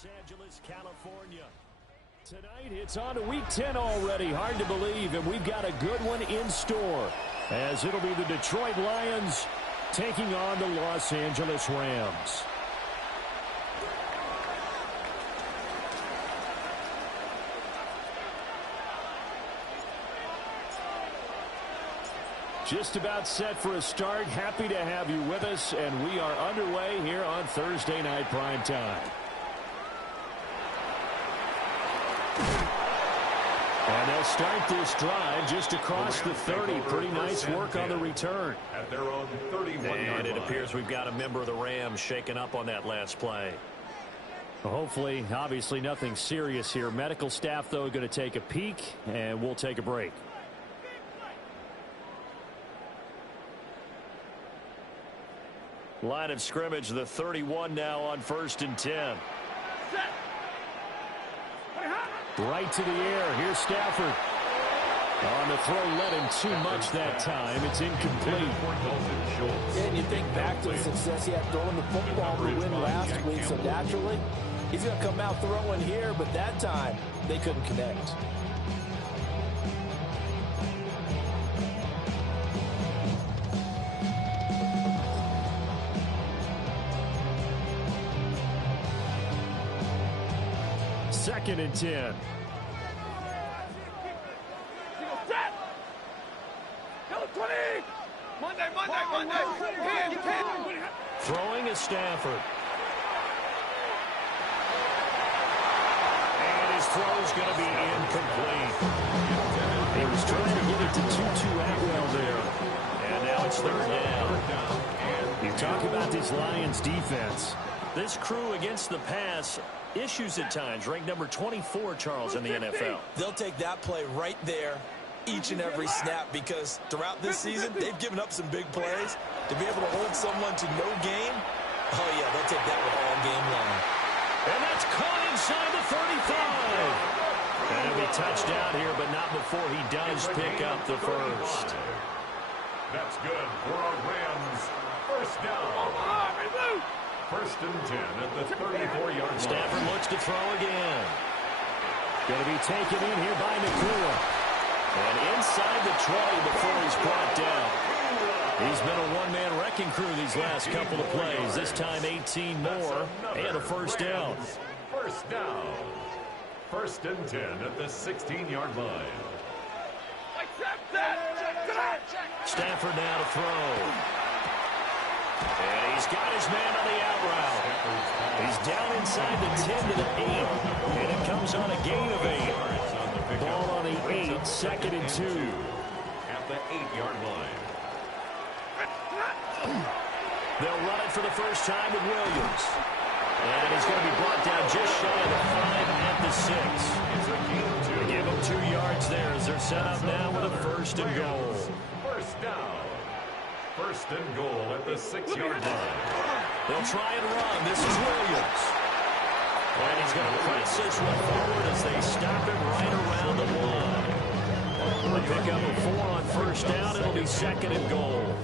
Los Angeles, California. Tonight, it's on to Week 10 already. Hard to believe, and we've got a good one in store, as it'll be the Detroit Lions taking on the Los Angeles Rams. Just about set for a start. Happy to have you with us, and we are underway here on Thursday Night Primetime. And they'll start this drive just across the 30. Pretty nice work on the return. At their own 31-yard line. And it appears we've got a member of the Rams shaken up on that last play. Well, hopefully, obviously nothing serious here. Medical staff, though, going to take a peek, and we'll take a break. Line of scrimmage, the 31 now on 1st and 10. Right to the air. Here's Stafford. On the throw, let him too much that time. It's incomplete. And you think back to the success he had throwing the football to win last week, so naturally, he's going to come out throwing here, but that time, they couldn't connect. Second and 10. Throwing is Stafford. And his throw's going to be incomplete. He was trying to get it to Tutu Atwell there. And now it's 3rd down. You talk about this Lions defense. This crew against the pass, issues at times. Ranked number 24, Charles, in the NFL. They'll take that play right there each and every snap, because throughout this season, they've given up some big plays. To be able to hold someone to no gain, oh, yeah, they'll take that with all game long. And that's caught inside the 35. And it'll be touchdown here, but not before he does pick up the first. That's good for a Rams first down. 1st and 10 at the 34-yard line. Stafford looks to throw again. Going to be taken in here by Nakua. And inside the 20 before he's brought down. He's been a one-man wrecking crew these last couple of plays. This time 18 more and a first down. First down. 1st and 10 at the 16-yard line. Stafford now to throw. And he's got his man on the out route. He's down inside the 10 to the 8. And it comes on a gain of 8. Ball on the 8, 2nd and 2. At the 8-yard line. They'll run it for the first time with Williams. And he's going to be brought down just shy of the 5 at the 6. They give him 2 yards there as they're set up now with a 1st and goal. First down. 1st and goal at the 6-yard line. They'll try and run. This is Williams. And he's going to press this one forward as they stop him right around the line. They'll pick up a 4 on 1st down. It'll be 2nd and goal.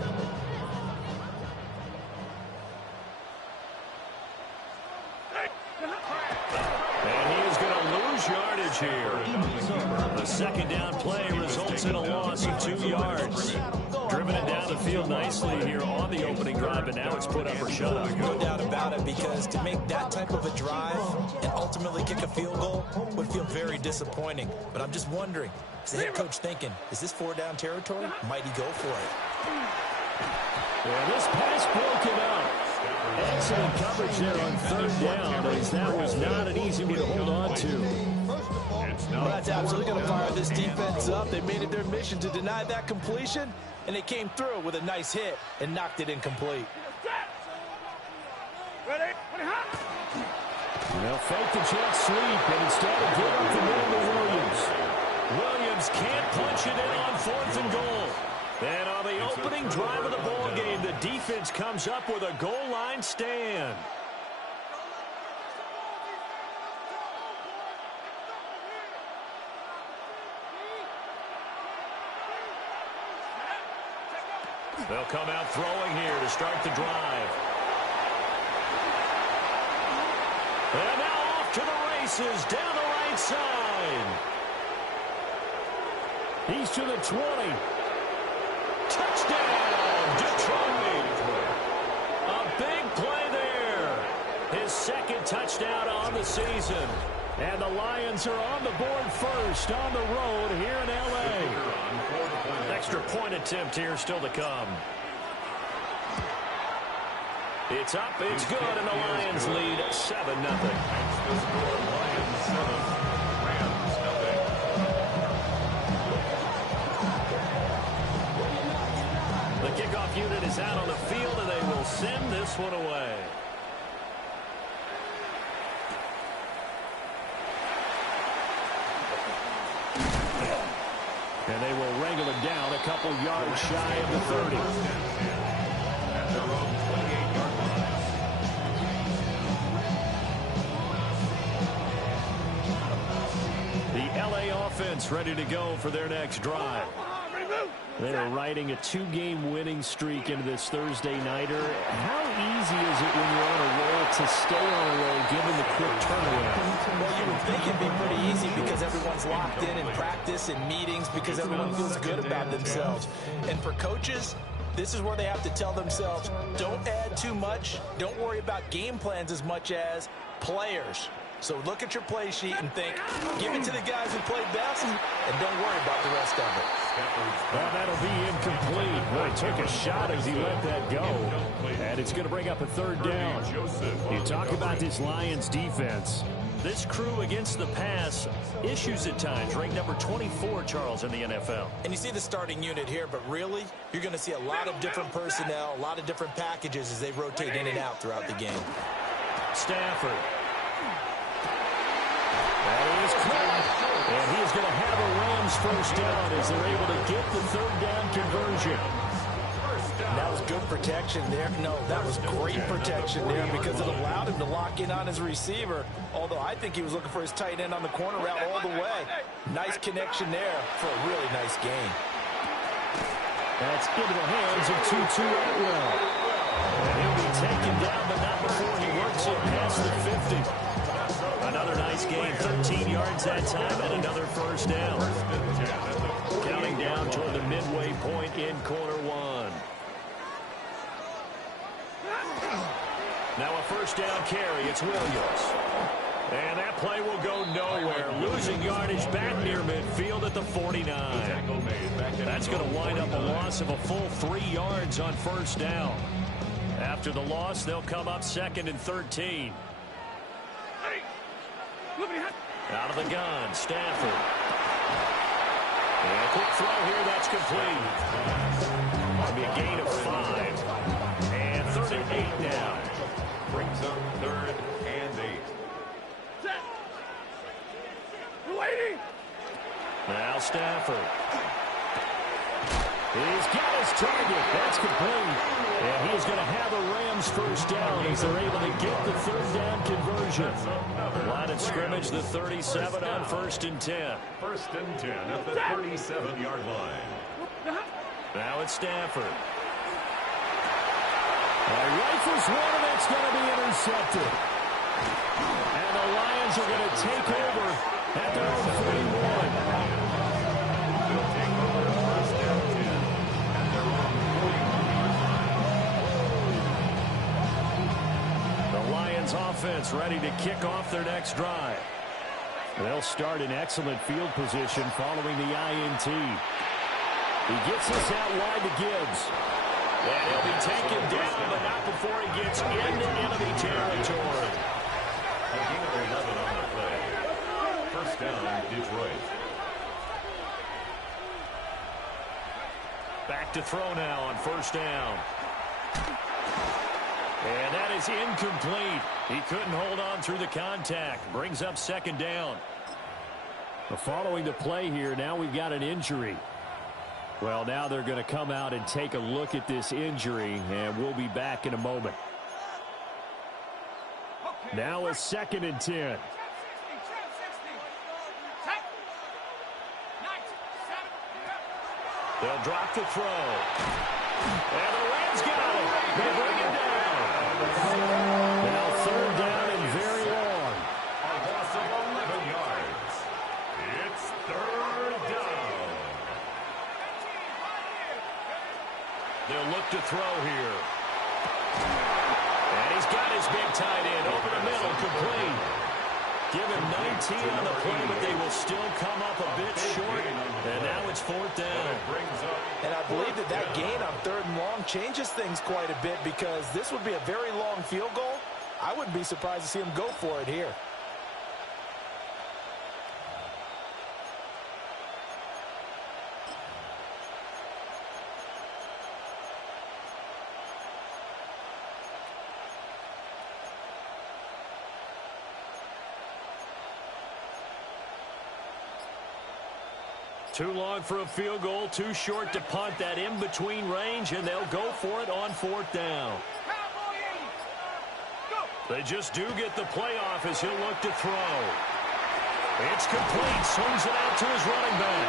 And he is going to lose yardage here. The 2nd down play results in a loss of 2 yards. Driven it down the field nicely here on the opening drive, and now it's put up or shut up. No doubt about it, because to make that type of a drive and ultimately kick a field goal would feel very disappointing. But I'm just wondering, is the head coach thinking, is this 4-down territory? Might he go for it? Well, this pass broken up. Excellent coverage there on 3rd down, as that was not an easy one to hold on to. Well, that's absolutely going to fire this defense up. They made it their mission to deny that completion, and they came through with a nice hit and knocked it incomplete. They'll fake the jet sweep, and instead of give up the middle to Williams. Williams can't punch it in on 4th and goal. And on the opening drive of the ball game, the defense comes up with a goal line stand. They'll come out throwing here to start the drive. And now off to the races down the right side. He's to the 20. Touchdown, Detroit. A big play there. His second touchdown on the season. And the Lions are on the board first on the road here in L.A. Extra point attempt here still to come. It's up, it's good, and the Lions lead 7-0. The kickoff unit is out on the field, and they will send this one away. And they will wrangle it down a couple yards shy of the 30. At their own 28-yard line. The L.A. offense ready to go for their next drive. They are riding a 2-game winning streak into this Thursday nighter. How easy is it when you're on a roll to stay on a roll given the quick turnaround? Well, you would think it'd be pretty easy because everyone's locked in practice and meetings because everyone feels good about themselves. And for coaches, this is where they have to tell themselves, don't add too much. Don't worry about game plans as much as players. So look at your play sheet and think, give it to the guys who played best, and don't worry about the rest of it. Well, that'll be incomplete. Well, he took a shot as he let that go. And it's going to bring up a third down. You talk about this Lions defense. This crew against the pass, issues at times. Ranked number 24, Charles, in the NFL. And you see the starting unit here, but really, you're going to see a lot of different personnel, a lot of different packages as they rotate in and out throughout the game. Stafford. That is caught. And he is going to have a Rams first down as they're able to get the third down conversion. That was good protection there. No, that was great protection there because it allowed him to lock in on his receiver. Although I think he was looking for his tight end on the corner route all the way. Nice connection there for a really nice game. That's into the hands of Tutu Atwell. And he'll be taken down, but not before he works it past the 50. Another nice game, 13 yards that time, and another first down. Counting down toward the midway point in quarter one. Now a first down carry, it's Williams. And that play will go nowhere. Losing yardage back near midfield at the 49. That's going to wind up a loss of a full 3 yards on first down. After the loss, they'll come up second and 13. Out of the gun, Stafford. And a quick throw here, that's complete. That'll be a gain of 5. And 3rd and 8 now. Brings up 3rd and 8. Now Stafford. He's got his target. That's complete. And he's going to have a Rams first down as they're able to get the third down conversion. Line of scrimmage, the 37 on 1st and 10. 1st and 10 at the 37-yard line. Now it's Stafford. Rifles one, and it's going to be intercepted. And the Lions are going to take over at their own 41. Offense ready to kick off their next drive. They'll start in excellent field position following the INT. He gets this out wide to Gibbs. And he'll be taken down, but not before he gets into enemy territory. A gain of 11 on the play. First down, Detroit. Back to throw now on first down. And that is incomplete. He couldn't hold on through the contact. Brings up second down. Following the play here, now we've got an injury. Well, now they're going to come out and take a look at this injury, and we'll be back in a moment. Now a 2nd and 10. They'll drop the throw. And the Rams got it. They bring it down. Now 3rd down and very long. throw here. And he's got his big tight end over the middle, complete. Give him 19 on the play, but they will still come up a bit short. And now it's 4th down. And I believe that gain on 3rd and long changes things quite a bit, because this would be a very long field goal. I wouldn't be surprised to see him go for it here. Too long for a field goal, too short to punt. That in-between range, and they'll go for it on 4th down. They just do get the playoff as he'll look to throw. It's complete. Swings it out to his running back.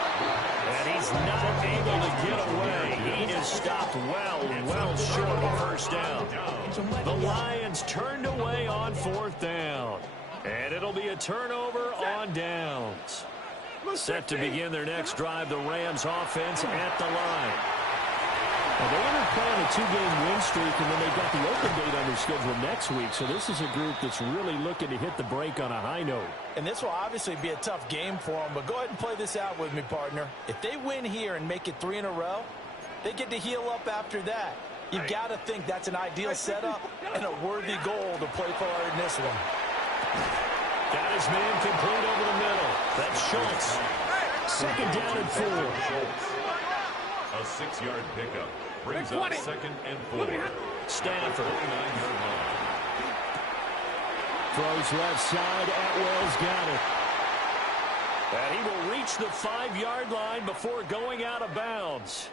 And he's not able to get away. He is stopped well short of a first down. The Lions turned away on 4th down. And it'll be a turnover on downs. Set to begin their next drive, the Rams offense at the line. Well, they entered playing a 2-game win streak, and then they've got the open date on their schedule next week. So this is a group that's really looking to hit the break on a high note. And this will obviously be a tough game for them, but go ahead and play this out with me, partner. If they win here and make it 3 in a row, they get to heal up after that. You've got to think that's an ideal setup and a worthy goal to play for in this one. Got his man complete over the middle. That's Schultz. 2nd down and 4. A 6-yard pickup brings up 2nd and 4. Stafford. 49-yard line. Throws left side. Atwell's got it. And he will reach the 5-yard line before going out of bounds.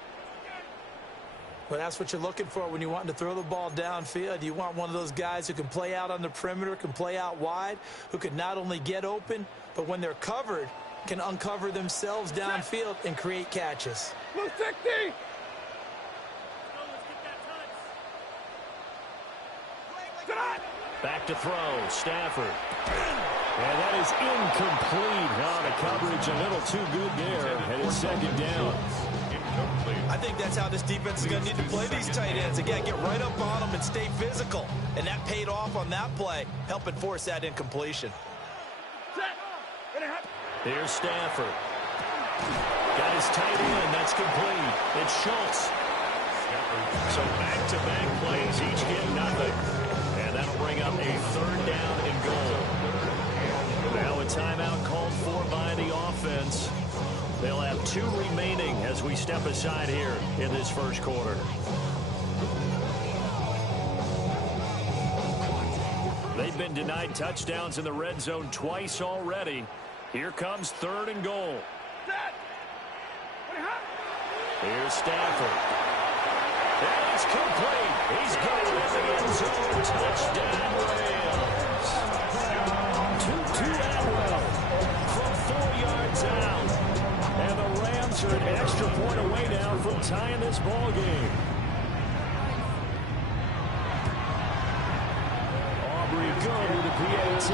Well, that's what you're looking for when you want to throw the ball downfield. You want one of those guys who can play out on the perimeter, can play out wide, who can not only get open, but when they're covered, can uncover themselves downfield and create catches. Back to throw. Stafford. And that is incomplete. The coverage a little too good there. And it's 2nd down. I think that's how this defense is going to need to play these tight ends. Again, get right up on them and stay physical. And that paid off on that play, helping force that incompletion. Here's Stafford. Got his tight end. That's complete. It's Schultz. So back-to-back plays, each get nothing. And that'll bring up a 3rd down and goal. Now a timeout called for by the offense. They'll have 2 remaining as we step aside here in this first quarter. They've been denied touchdowns in the red zone twice already. Here comes 3rd and goal. Here's Stafford. And it's complete. He's got it in the end zone. Touchdown, Rams. To Atwell from 4 yards out. And the Rams are an extra point away now from tying this ball game. Aubrey good with the PAT.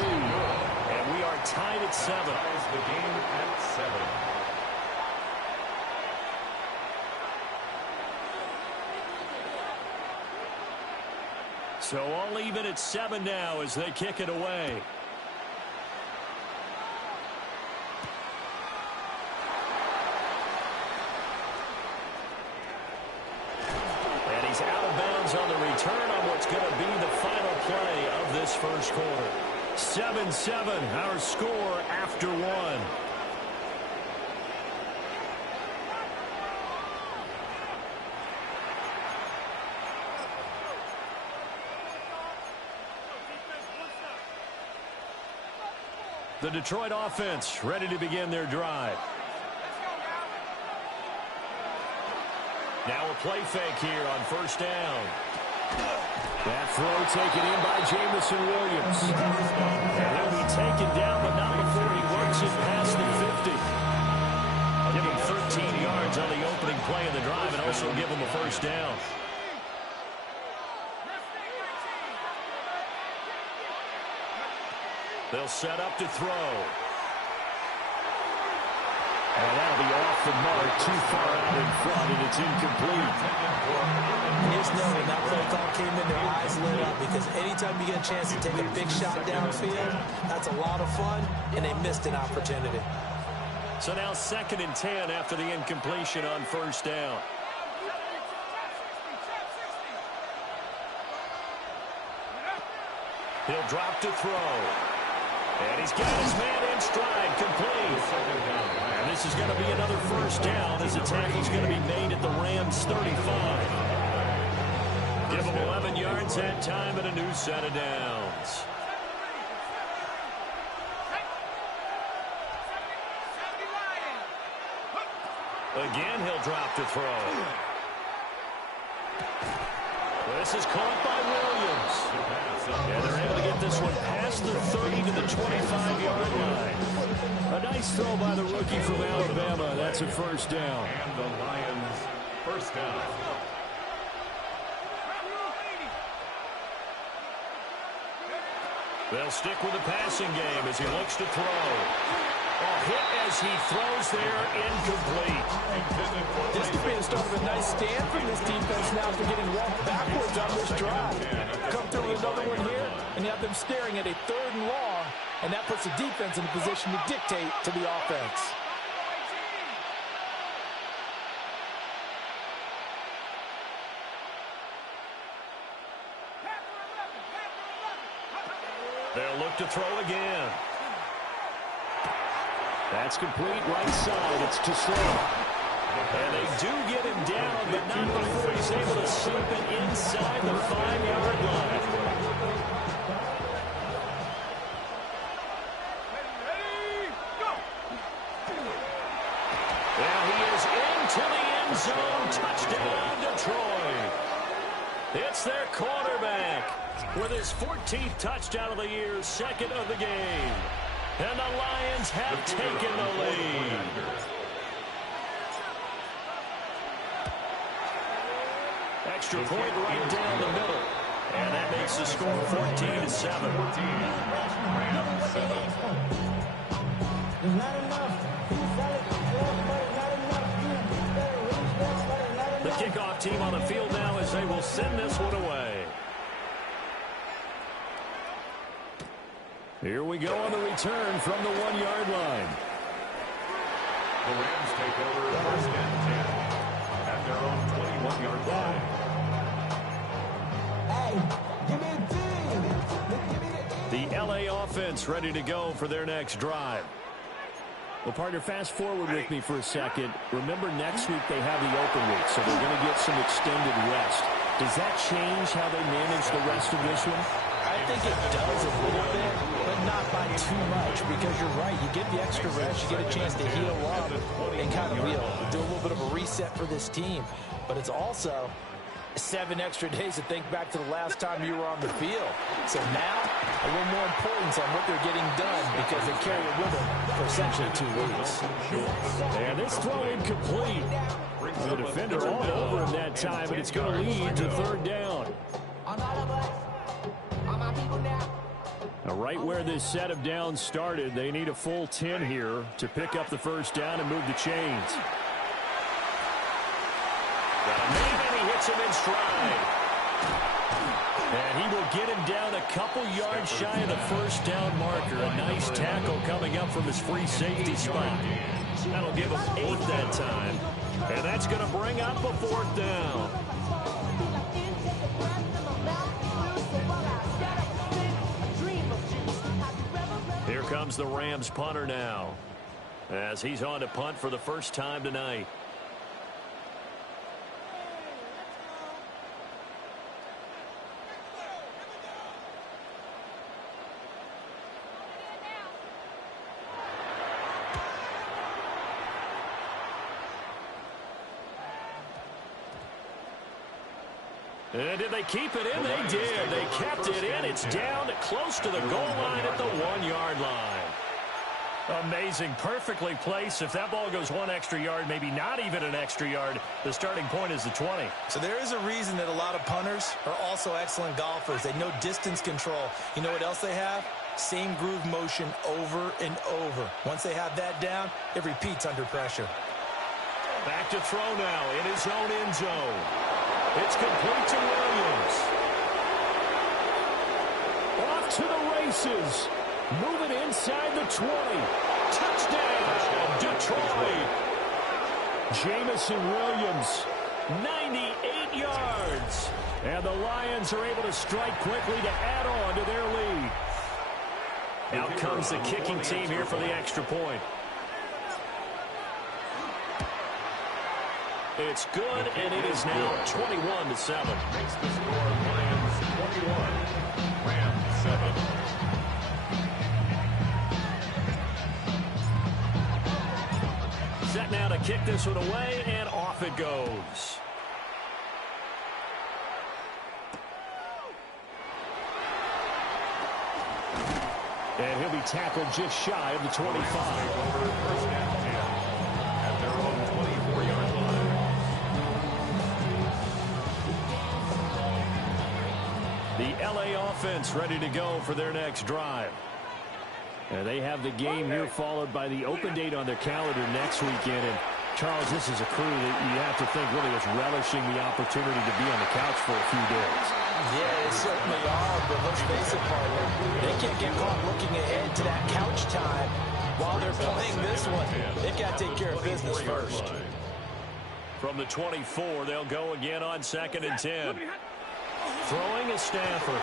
And we are tied at 7. Ties the game at 7. So all even at 7 now as they kick it away. And he's out of bounds on the return on what's going to be the final play of this first quarter. 7-7, our score after 1. The Detroit offense ready to begin their drive. Now a play fake here on 1st down. That throw taken in by Jamison Williams. And he'll be taken down, but not before he works it past the 50. I'll give him 13 yards on the opening play of the drive and also give him a 1st down. They'll set up to throw. And that'll be off the mark, too far out in front, and it's incomplete. Just know when that play call came in, their eyes lit up, because anytime you get a chance to take a big shot downfield, that's a lot of fun, and they missed an opportunity. So now 2nd and 10 after the incompletion on first down. He'll drop to throw. And he's got his man in stride, complete. And this is going to be another first down as the tackle's going to be made at the Rams' 35. Give him 11 yards that time and a new set of downs. Again, he'll drop to throw. This is caught by Williams. And they're able to get this one past the 30 to the 25-yard line. A nice throw by the rookie from Alabama. That's a first down. And the Lions, first down. They'll stick with the passing game as he looks to throw. Hit as he throws there, incomplete. This could be the start of a nice stand from this defense now for getting walked backwards on this drive. Come through with another one here, and you have them staring at a 3rd and long, and that puts the defense in a position to dictate to the offense. They'll look to throw again. That's complete right side. It's to slow. And they do get him down, but not before he's able to slip it inside the 5-yard line. Now he is into the end zone. Touchdown, Detroit. It's their quarterback with his 14th touchdown of the year, 2nd of the game. And the Lions have taken the lead. Extra point right down the middle. And that makes the score 14-7. The kickoff team on the field now as they will send this one away. Here we go on the return from the 1-yard line. The Rams take over 1st and 10 at their own 21-yard line. The LA offense ready to go for their next drive. Well, partner, fast forward with me for a second. Remember, next week they have the open week, so they're going to get some extended rest. Does that change how they manage the rest of this one? I think it does a little bit, but not by too much, because you're right. You get the extra rest, you get a chance to heal up and kind of do a little bit of a reset for this team. But it's also 7 extra days to think back to the last time you were on the field. So now, a little more importance on what they're getting done, because they carry it with them for essentially 2 weeks. And this throw incomplete. The defender all over him that time, and it's going to lead to 3rd down. Now, right where this set of downs started, they need a full 10 here to pick up the first down and move the chains. Got a man, and he hits him in stride. And he will get him down a couple yards shy of the first down marker. A nice tackle coming up from his free safety spot. That'll give him 8 that time. And that's going to bring up a 4th down. Here comes the Rams punter now, as he's on to punt for the first time tonight. And did they keep it in? They did. They kept it in. It's down to close to the goal line at the 1-yard line. Amazing. Perfectly placed. If that ball goes 1 extra yard, maybe not even an extra yard, the starting point is the 20. So there is a reason that a lot of punters are also excellent golfers. They know distance control. You know what else they have? Same groove motion over and over. Once they have that down, it repeats under pressure. Back to throw now in his own end zone. It's complete to Williams. Off to the races. Moving inside the 20. Touchdown, Detroit. Jamison Williams, 98 yards. And the Lions are able to strike quickly to add on to their lead. Out comes the kicking team here for the extra point. It's good, and it is now 21-7. Makes the score Lions 21, Rams 7. Set now to kick this one away, and off it goes. And he'll be tackled just shy of the 25. First down 10 at their own 24-yard line. The LA offense ready to go for their next drive. And they have the game here followed by the open date on their calendar next weekend. And Charles, this is a crew that you have to think really is relishing the opportunity to be on the couch for a few days. Yeah, they certainly are, but let's face it, partner. They can't get caught looking ahead to that couch time while they're playing this one. They've got to take care of business first. From the 24, they'll go again on 2nd and 10. Throwing is Stafford.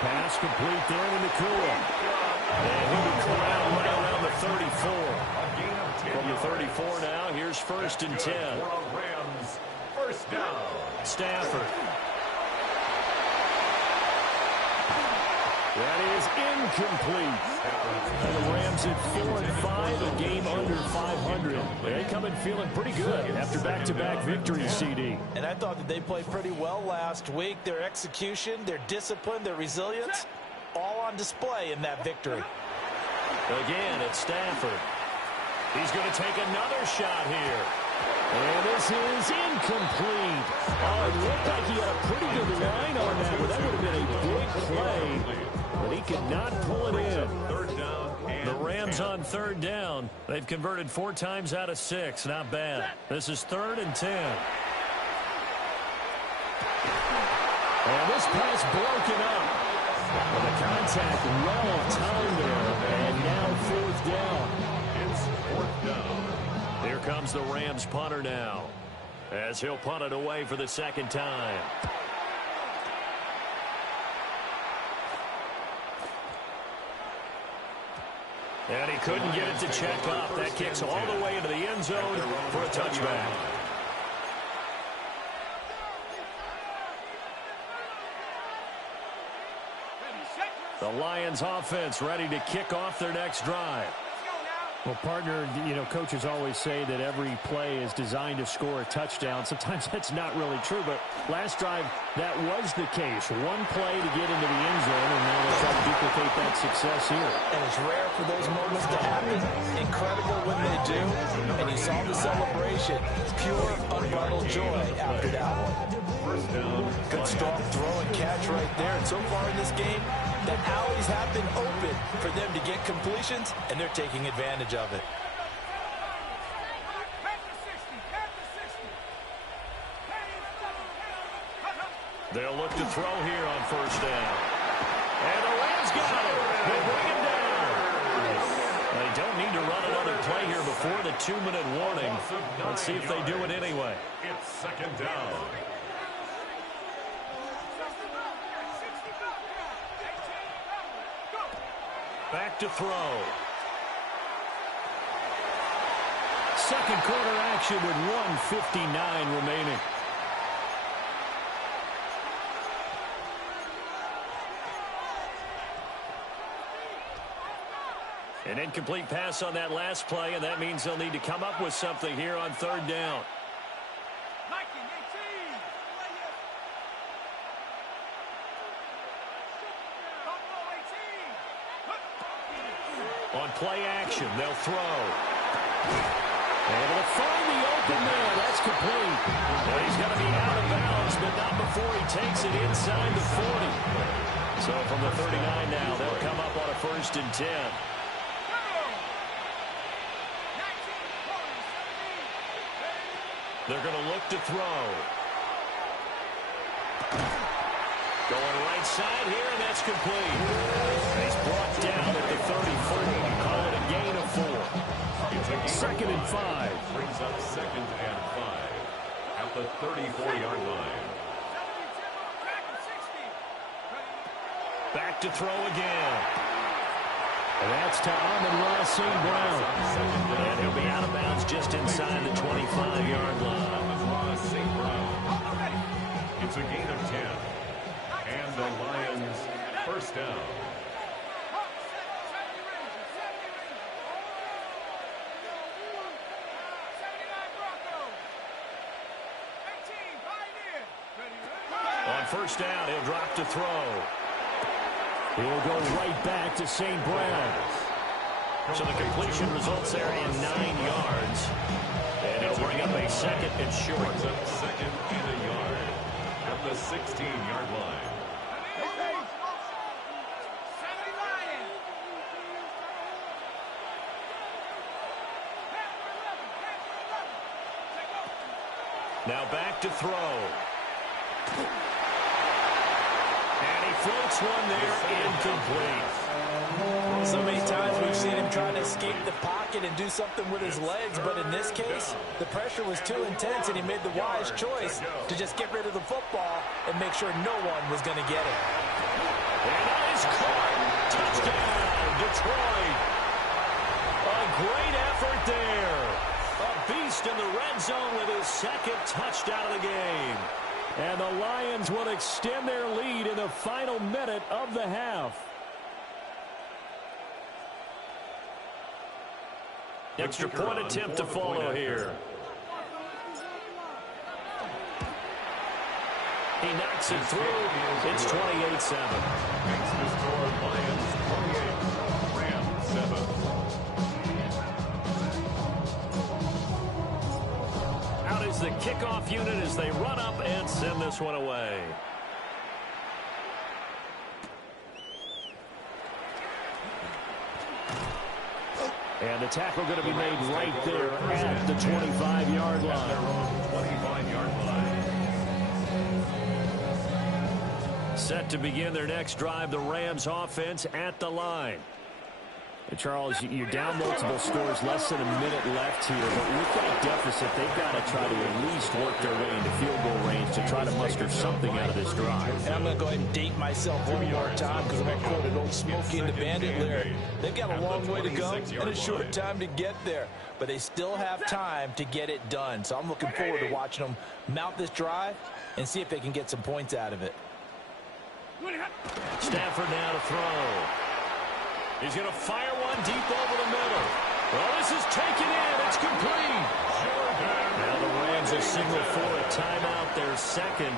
Pass complete there to Nakua. And he'll be corralled right around the 34. From the 34 now, here's 1st and 10. Rams, first down. Stafford. That is incomplete. And the Rams at 4-5, a game under 500. They come in feeling pretty good after back-to-back victories, CD. And I thought that they played pretty well last week. Their execution, their discipline, their resilience, all on display in that victory. Again, it's Stafford. He's going to take another shot here. And this is incomplete. Oh, it looked like he had a pretty good line on that, but that would have been a big play. But he could not pull it in. Third down. The Rams on 3rd down. They've converted 4 times out of 6. Not bad. This is 3rd and 10. And this pass broken up. And the contact well timed there. And now 4th down. It's 4th down. Here comes the Rams punter now, as he'll punt it away for the 2nd time. And he couldn't get it to check up. That kicks all the way into the end zone for a touchback. The Lions offense ready to kick off their next drive. Well, partner, you know, coaches always say that every play is designed to score a touchdown. Sometimes that's not really true, but last drive, that was the case. One play to get into the end zone, and now they'll try to duplicate that success here. And it's rare for those moments to happen. Incredible when they do. And you saw the celebration. Pure, unbridled joy after that one. Good strong throw and catch right there. And so far in this game, the alleys have been open for them to get completions, and they're taking advantage of it. They'll look to throw here on 1st down. And the Rams got it. They bring it down. They don't need to run another play here before the 2-minute warning. Let's see if they do it anyway. It's 2nd down. Back to throw. Second quarter action with 1:59 remaining. An incomplete pass on that last play, and that means they'll need to come up with something here on 3rd down. On play action, they'll throw. Able to find the open man. That's complete. But he's going to be out of bounds, but not before he takes it inside the 40. So from the 39 now, they'll come up on a 1st and 10. They're going to look to throw. Going right side here, and that's complete. He's brought down at the 34. Call it a gain of 4. 2nd and 5. Brings up 2nd and 5 at the 34-yard line. Back to throw again. And that's to Amon-Ra St. Brown. And he'll be out of bounds just inside the 25-yard line. Amon-Ra St. Brown. It's a gain of 10. And the Lions, 1st down. On 1st down, he'll drop to throw. He'll go right back to St. Brown. So the completion results there in 9 yards. And he'll bring up a 2nd and short. Brings up 2nd and a yard at the 16-yard line. Now back to throw. And he floats one there, incomplete. So many times we've seen him trying to escape the pocket and do something with his legs, but in this case, the pressure was too intense, and he made the wise choice to just get rid of the football and make sure no one was going to get it. And that is caught. Touchdown, Detroit. A great effort there. A beast in the red zone with his 2nd touchdown of the game. And the Lions will extend their lead in the final minute of the half. Extra point attempt to follow here. He knocks it through. It's 28-7. Makes the score Lions 28, Rams 7. Out is the kickoff unit as they run up and send this one away. And the tackle going to be made right there at the 25-yard line. 25-yard line. Set to begin their next drive, the Rams offense at the line. And Charles, you're down multiple scores, less than a minute left here. But with that deficit, they've got to try to at least work their way into field goal range to try to muster something out of this drive. And I'm going to go ahead and date myself one more time because I'm going to quote an old Smokey and the Bandit lyric. They've got a long way to go and a short time to get there. But they still have time to get it done. So I'm looking forward to watching them mount this drive and see if they can get some points out of it. Stafford now to throw. He's going to fire one deep over the middle. Well, this is taken in. It's complete. Now the Rams will signal for a timeout, their 2nd,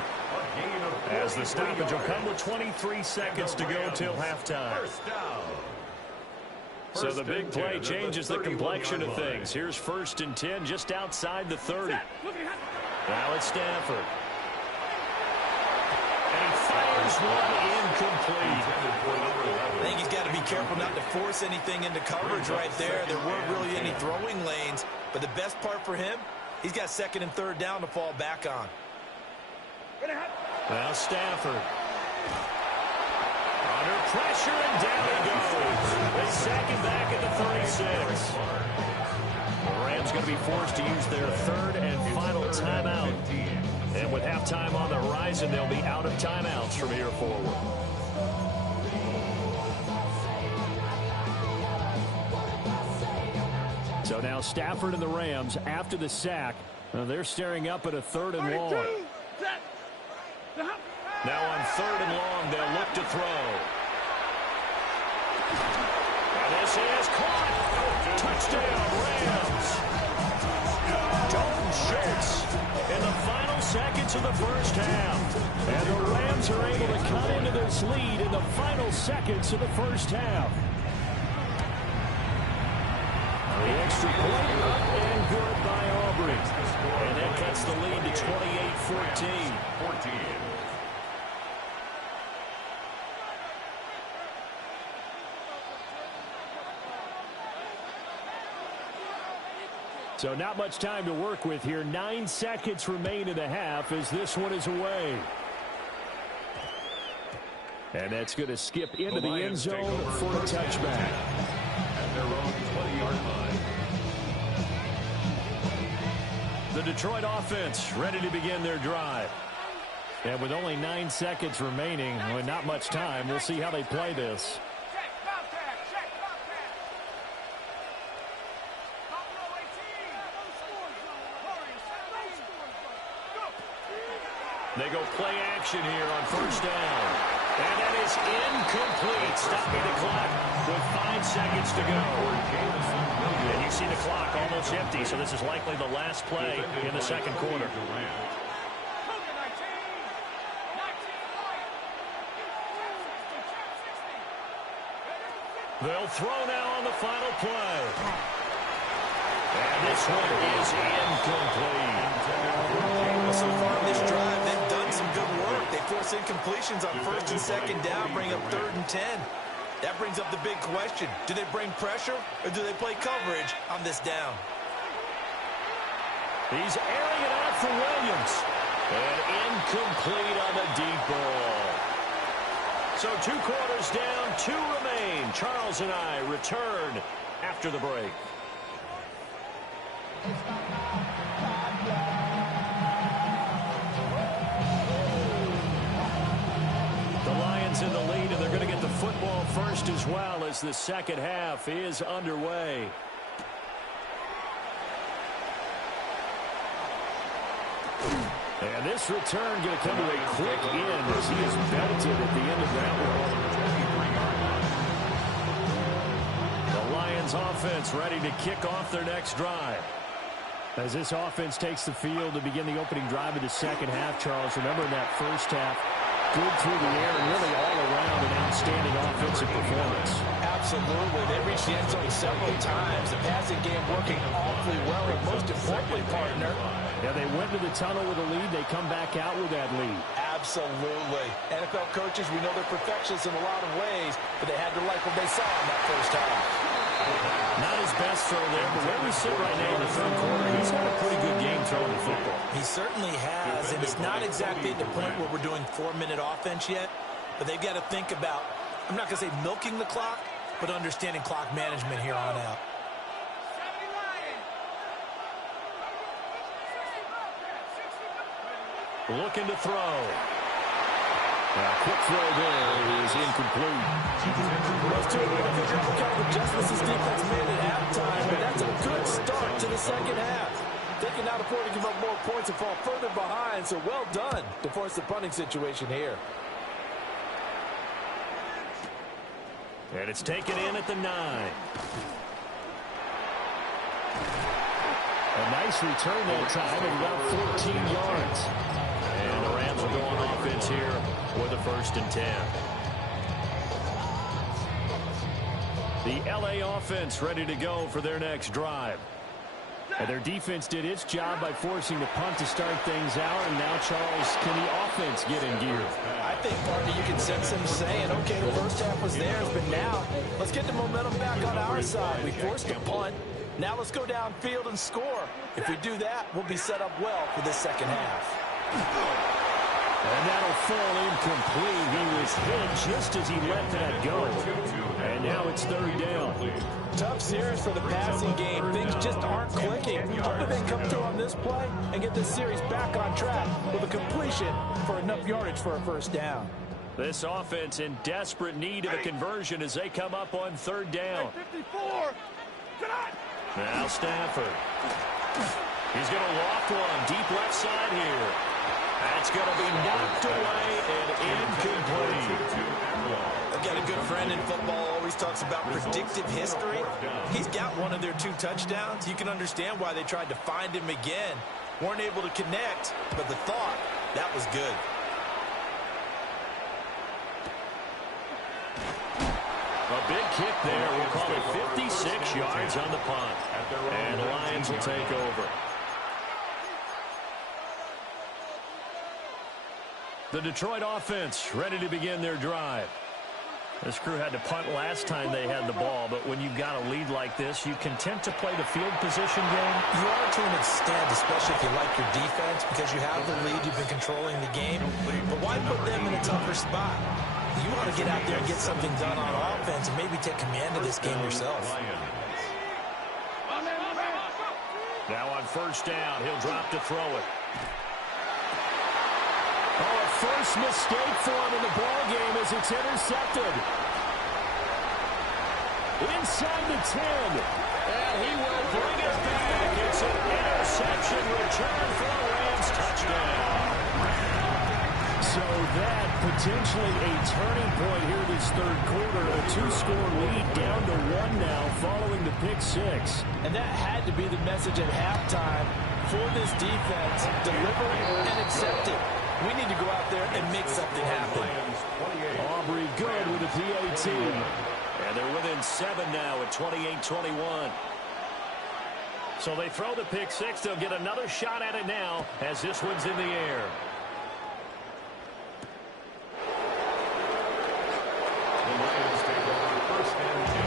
as the stoppage will come with 23 seconds to go till halftime. So the big play changes the complexion of things. Here's 1st and 10 just outside the 30. Now it's Stafford. And he fires one incomplete. I think he's got to be careful not to force anything into coverage right there. There weren't really any throwing lanes. But the best part for him, he's got 2nd and 3rd down to fall back on. Now Stafford. Under pressure, and down he goes. They sack him back at the 36. The Rams going to be forced to use their 3rd and final timeout. And with halftime on the horizon, they'll be out of timeouts from here forward. So now Stafford and the Rams, after the sack, they're staring up at a 3rd and long. Now on 3rd and long, they'll look to throw. And this is caught. Touchdown, Rams. Dalton Schultz in the final seconds of the 1st half. And the Rams are able to cut into this lead in the final seconds of the 1st half. The extra point up and good by Aubrey. And that cuts the lead to 28-14. So not much time to work with here. 9 seconds remain in the half as this one is away. And that's going to skip into the end zone for a touchback. At their own 20-yard line. The Detroit offense ready to begin their drive. And with only 9 seconds remaining, with not much time, we'll see how they play this. They go play action here on first down. And that is incomplete, stopping the clock with 5 seconds to go. And you see the clock almost empty, so this is likely the last play in the second quarter. They'll throw now on the final play. And this one is incomplete. Well, so far in this drive, they've done some good work. They force incompletions on first and second down, bring up 3rd and 10. That brings up the big question. Do they bring pressure or do they play coverage on this down? He's airing it out for Williams. And incomplete on the deep ball. So 2 quarters down, 2 remain. Charles and I return after the break. The Lions in the lead, and they're going to get the football first as well as the second half is underway. And this return going to come to a quick end as he is belted at the end of that one. The Lions offense ready to kick off their next drive. As this offense takes the field to begin the opening drive of the second half, Charles, remember in that first half, good through the air and really all around an outstanding offensive performance. Absolutely. They reached the end zone several times. The passing game working awfully well, and most importantly, partner, yeah, they went to the tunnel with a lead. They come back out with that lead. Absolutely. NFL coaches, we know they're perfectionists in a lot of ways, but they had to like what they saw in that first half. Not his best throw there, but where we sit right now in the third quarter, he's had a pretty good game throwing the football. He certainly has, and it's not exactly at the point where we're doing 4-minute offense yet, but they've got to think about, I'm not going to say milking the clock, but understanding clock management here on out. Looking to throw. A quick throw there is incomplete. Those two look at the adjustments this defense made at halftime, but that's a good start to the second half. They cannot afford to give up more points and fall further behind, so well done to force the punting situation here. And it's taken in at the 9. A nice return that time of about 14 yards. And the Rams will go on offense here with a 1st and 10. The LA offense ready to go for their next drive. And their defense did its job by forcing the punt to start things out. And now, Charles, can the offense get in gear? I think, partner, you can sense them saying, okay, the first half was theirs, but now let's get the momentum back on our side. We forced a punt. Now let's go downfield and score. If we do that, we'll be set up well for this second half. And that'll fall incomplete. He was hit just as he let that go. And now it's 3rd down. Tough series for the passing game. Things just aren't clicking. Hopefully they come through on this play and get this series back on track with a completion for enough yardage for a 1st down. This offense in desperate need of a conversion as they come up on 3rd down. 54. Now Stafford. He's going to loft one deep left side here. That's going to be knocked away and incomplete. I've got a good friend in football, always talks about predictive history. He's got one of their 2 touchdowns. You can understand why they tried to find him again. Weren't able to connect, but the thought, that was good. A big kick there. We'll call it 56 yards on the punt. And the Lions will take over. The Detroit offense ready to begin their drive. This crew had to punt last time they had the ball, but when you've got a lead like this, you content to play the field position game? You are to an extent, especially if you like your defense, because you have the lead, you've been controlling the game. But why put them in a tougher spot? You want to get out there and get something done on offense and maybe take command of this game yourself. Now on first down, he'll drop to throw it. Oh, a first mistake for him in the ball game as it's intercepted. Inside the 10. And he will bring it back. It's an interception return for a Rams touchdown. So that potentially a turning point here this third quarter. A 2-score lead down to 1 now following the pick 6. And that had to be the message at halftime for this defense. Deliver and accept it. We need to go out there and make something happen. Aubrey good with a PAT. And they're within 7 now at 28-21. So they throw the pick 6. They'll get another shot at it now as this one's in the air. The Lions take over first and 10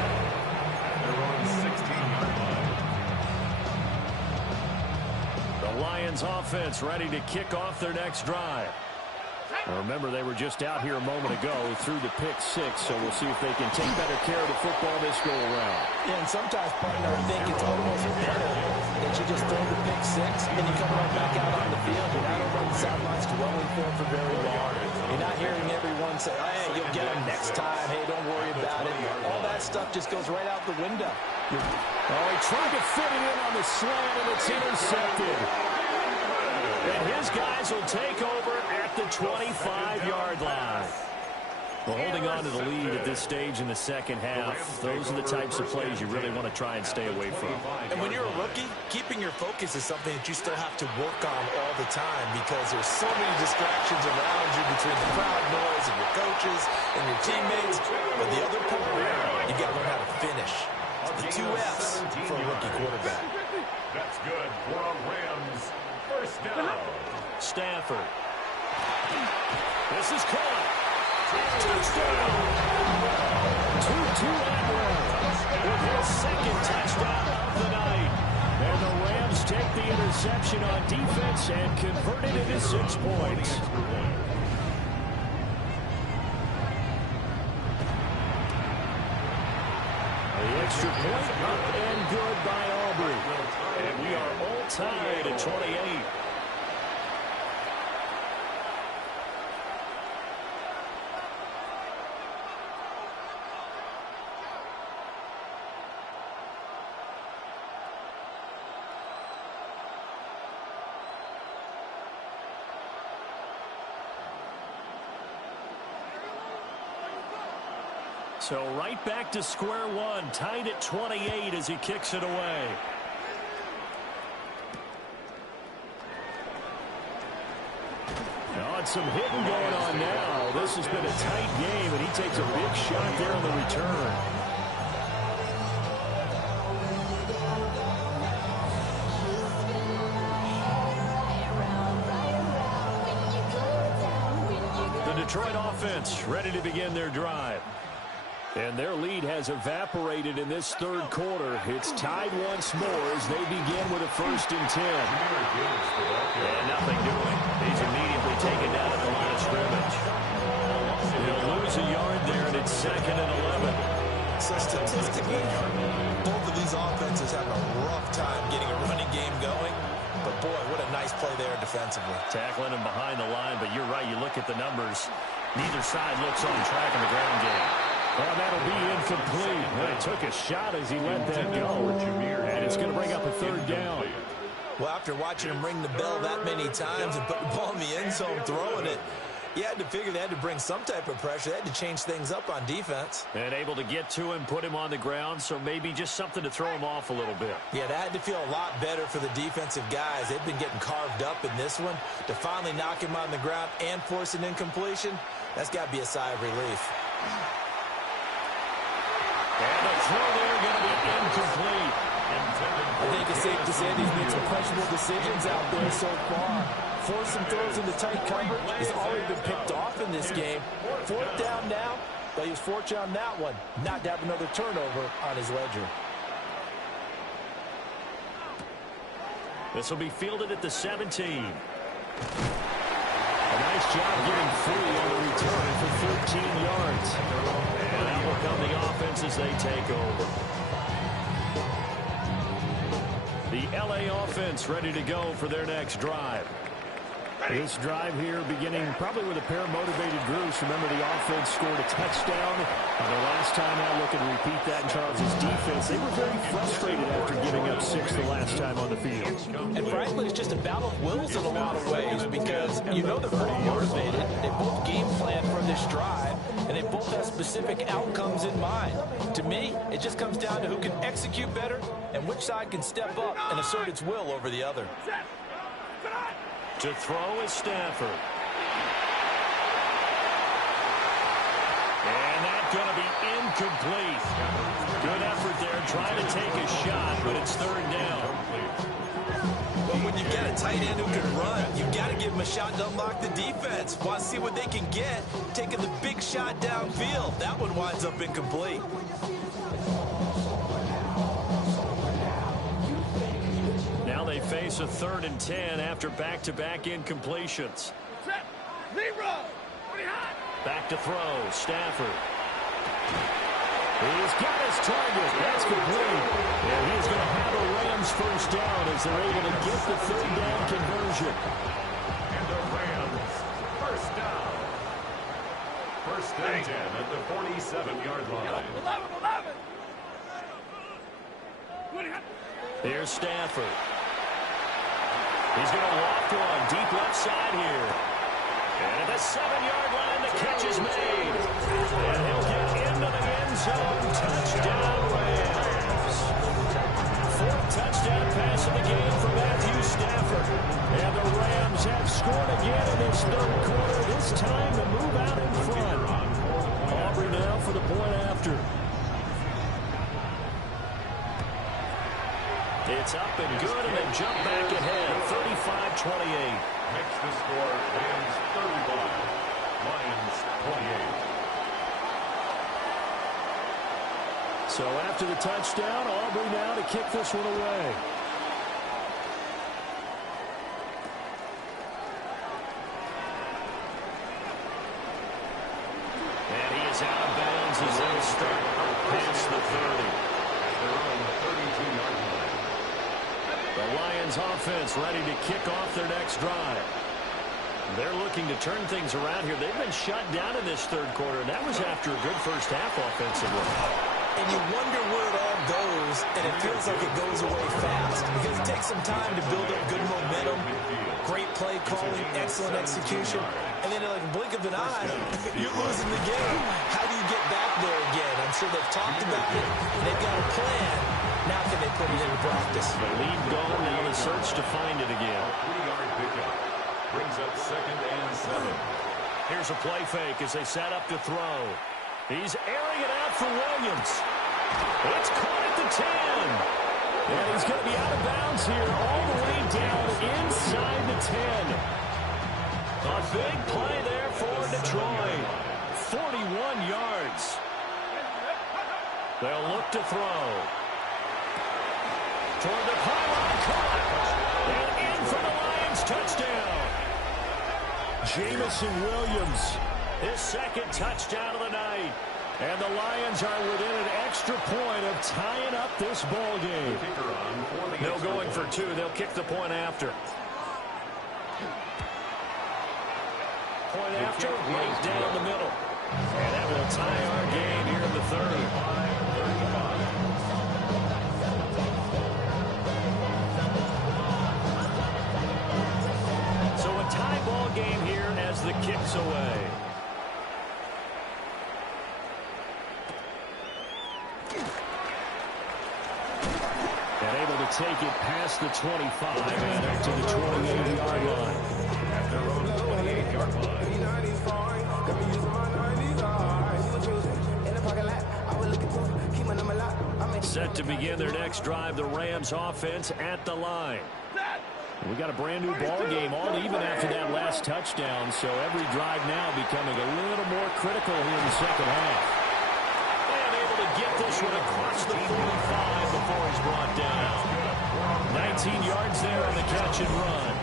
at their own 16-yard line. The Lions offense ready to kick off their next drive. Now remember, they were just out here a moment ago through the pick 6, so we'll see if they can take better care of the football this go around. Yeah, and sometimes, partner, I think it's almost better that you just throw the pick 6 and you come right back out on the field. You're not over on the sidelines dwelling for very long. You're not hearing everyone say, hey, you'll get them next time. Hey, don't worry about it. All that stuff just goes right out the window. Oh, he tried to fit it in on the slant, and it's intercepted. And his guys will take over at the 25-yard line. Well, holding on to the lead at this stage in the second half, those are the types of plays you really want to try and stay away from. And when you're a rookie, keeping your focus is something that you still have to work on all the time because there's so many distractions around you between the crowd noise and your coaches and your teammates. But the other part, you got to learn how to finish. The 2 F's for a rookie quarterback. That's good for a Rams first down. Stafford. This is caught. Touchdown. Tutu Atwell with his second touchdown of the night. And the Rams take the interception on defense and convert it into 6 points. The extra point up and good by Aubrey. And we are all tied at 28. So right back to square one, tied at 28 as he kicks it away. Oh, it's some hitting going on now. This has been a tight game, and he takes a big shot there on the return. The Detroit offense ready to begin their drive. And their lead has evaporated in this third quarter. It's tied once more as they begin with a 1st and 10. And nothing doing. He's immediately taken down at the line of scrimmage. He'll lose a yard there, and it's 2nd and 11. So statistically, both of these offenses have a rough time getting a running game going. But, boy, what a nice play there defensively. Tackling him behind the line, but you're right. You look at the numbers. Neither side looks on track in the ground game. Oh, that'll be incomplete. Well, he took a shot as he let that go. And it's going to bring up a 3rd down. Well, after watching him ring the bell that many times and put the ball in the end zone throwing it, you had to figure they had to bring some type of pressure. They had to change things up on defense. And able to get to him, put him on the ground, so maybe just something to throw him off a little bit. Yeah, that had to feel a lot better for the defensive guys. They've been getting carved up in this one. To finally knock him on the ground and force an incompletion, that's got to be a sigh of relief. And the throw there going to be incomplete. I think it's safe to say he's made some questionable decisions out there so far. Forced some throws into tight coverage. Has already been picked off in this game. 4th down now. but he was fortunate on that one not to have another turnover on his ledger. This will be fielded at the 17. A nice job getting free on the return for 13 yards. And out will come the offense as they take over. The LA offense ready to go for their next drive. This drive here beginning probably with a pair of motivated groups. Remember, the offense scored a touchdown. The last time out, look and repeat that in Charles' defense. They were very frustrated after giving up 6 the last time on the field. And frankly, it's just a battle of wills in a lot of ways because you know they're pretty motivated. They both game plan for this drive, and they both have specific outcomes in mind. To me, it just comes down to who can execute better and which side can step up and assert its will over the other. To throw is Stafford. And that's going to be incomplete. Good effort there trying to take a shot, but it's third down. Well, when you get a tight end who can run, you got to give him a shot to unlock the defense. Want to see what they can get, taking the big shot downfield. That one winds up incomplete. They face a 3rd and 10 after back-to-back incompletions. Back to throw, Stafford. He's got his target. That's complete. And he's going to have a Rams first down as they're able to get the 3rd down conversion. And the Rams first down. 1st and 10 at the 47-yard line. 11. Here's Stafford. He's going to loft one deep left side here. And at the 7-yard line, the catch is made. And he'll get into the end zone. Touchdown, Rams. 4th touchdown pass of the game for Matthew Stafford. And the Rams have scored again in this 3rd quarter. This time to move out in front. Aubrey now for the point after. It's up and good, and they jump back ahead, 35-28. Makes the score Rams 31, Lions 28. So after the touchdown, Aubrey now to kick this one away. And he is out of bounds as they start past the 30. Their own 32-yard line. The Lions offense ready to kick off their next drive. They're looking to turn things around here. They've been shut down in this 3rd quarter, and that was after a good first half offensively. And you wonder where it all goes, and it feels like it goes away fast because it takes some time to build up good momentum, great play calling, excellent execution, and then in like a blink of an eye, you're losing the game. How do you get back there again? I'm sure they've talked about it. They've got a plan. Now can they put it into practice? The lead gone, now the search to find it again. 3-yard pickup. Brings up 2nd and 7. Here's a play fake as they set up to throw. He's airing it out for Williams. It's caught at the 10. And he's going to be out of bounds here all the way down inside the 10. A big play there for Detroit. 41 yards. They'll look to throw. Toward the pylon, caught. And in for the Lions touchdown. Jamison Williams, his 2nd touchdown of the night. And the Lions are within an extra point of tying up this ball game. No going for 2. They'll kick the point after. Point after, right down the middle. And that will tie our game here in the 3rd. So a tie ball game here as the kick's away. And able to take it past the 25 and up to the 28-yard line. At their own 28-yard line. Set to begin their next drive, the Rams offense at the line. We got a brand new ball game, all even after that last touchdown, so every drive now becoming a little more critical here in the second half. And able to get this one across the 45 before he's brought down. 19 yards there on the catch and run.